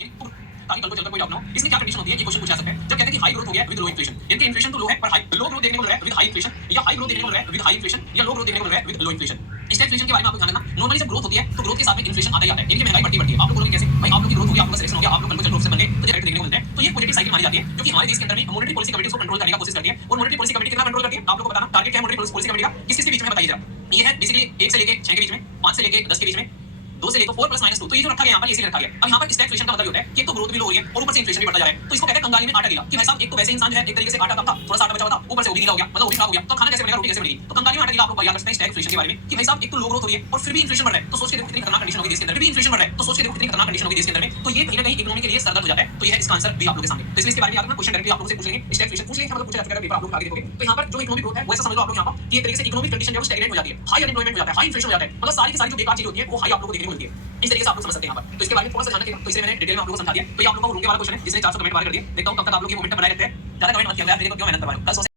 ताकि कल को चलकर कोई डाउट ना हो। इसमें क्या कंडीशन होती है, ये क्वेश्चन पूछा जा सकता है। जब कहते हैं कि हाई ग्रोथ हो गया विद लो इन्फ्लेशन, यानी कि इन्फ्लेशन तो लो है पर हाई लो ग्रोथ देखने को मिल रहा है विद हाई इन्फ्लेशन, या हाई ग्रोथ देखने को मिल रहा है विद हाई इन्फ्लेशन, या लो ग्रोथ देखने को मिल रहा है विद लो इन्फ्लेशन। इस टाइप इन्फ्लेशन के बारे में आपको ध्यान रखना। नॉर्मली जब ग्रोथ होती है तो ग्रोथ के साथ में इन्फ्लेशन आता ही आता है, यानी कि महंगाई बढ़ती है। आप लोग बोलोगे कैसे भाई, आप लोग की ग्रोथ हो गई, आप लोग का सिलेक्शन हो गया, आप लोग कल को चलकर ऑफिसर बन गए, तो डायरेक्ट देखने को मिलता है। तो ये पॉजिटिव साइकिल मानी जाती है, जो कि हमारे देश के अंदर में मॉनेटरी पॉलिसी कमेटी को कंट्रोल करने का कोशिश करती है। और मॉनेटरी पॉलिसी कमेटी कितना कंट्रोल करती है आप लोगों को बताना। टारगेट क्या है मॉनेटरी पॉलिसी कमेटी का, किस किस के बीच में बताइए जरा। ये है बेसिकली 1 से लेके 6 के बीच में, 5 से लेके 10 के बीच में, 2 से लेकर 4 प्लस माइनस 2। तो ये जो रखा गया यहाँ पर, इसीलिए रखा गया। अब यहाँ पर स्टैगफ्लेशन का मतलब होता है कि एक तो ग्रोथ भी लो हो रही है और ऊपर से इन्फ्लेशन भी बढ़ता जा रहा है। तो इसको कहते हैं कंगाली में आटा गीला, कि भाई साहब एक तो वैसे इंसान जो है एक तरीके से आटा कम था, थोड़ा सा आटा बचा हुआ था, ऊपर से वो भी गीला हो गया, मतलब वो भी खराब हो गया, तो खाना कैसे बनेगा, रोटी कैसे बनेगी। तो कंगाली में आटा गीला आप लोग याद रखते हैं स्टैगफ्लेशन के बारे में, कि भाई साहब एक तो लो ग्रोथ हो रही है और फिर भी इन्फ्लेशन बढ़ रहा है। तो सोच के देखो कितनी खतरनाक कंडीशन होगी देश के अंदर, भी इन्फ्लेशन बढ़ रहा है, तो सोच के देखो कितनी खतरनाक कंडीशन होगी देश के अंदर में। तो ये कहीं ना कहीं इकोनॉमी के लिए सरदर्द हो जाता है। तो ये है इसका आंसर भी आप लोगों के सामने। तो इसलिए इसके बारे में याद रखना, क्वेश्चन डायरेक्टली आप लोगों से पूछ लेंगे, स्टैगफ्लेशन पूछ लेंगे, मतलब पूछा जा चुका है पेपर, आप लोग आगे देखोगे। तो यहाँ पर जो इकोनॉमिक ग्रोथ है वो ऐसा समझ लो आप लोग यहाँ पर कि एक तरीके से इकोनॉमिक कंडीशन जो है वो स्टैग्नेट हो जाती है, हाई अनएम्प्लॉयमेंट हो जाता है, हाई इन्फ्लेशन हो जाता है, मतलब सारी की सारी जो बेकार चीज होती है वो हाई आप लोगों को देखने को मिलती है। इस तरीके से आप लोग समझ सकते हैं यहाँ पर। तो इसके बारे में थोड़ा सा ध्यान रखिएगा। तो इसे मैंने डिटेल में आप लोगों को समझा दिया। तो ये आप लोगों को रूम के वाला क्वेश्चन है जिसने 400 कमेंट बाहर कर दिए। देखता हूं कब तक आप लोग ये मोमेंटम बनाए रहते हैं। ज्यादा कमेंट मत किया यार, मेरे को क्यों मेहनत करवा रहे हो। कल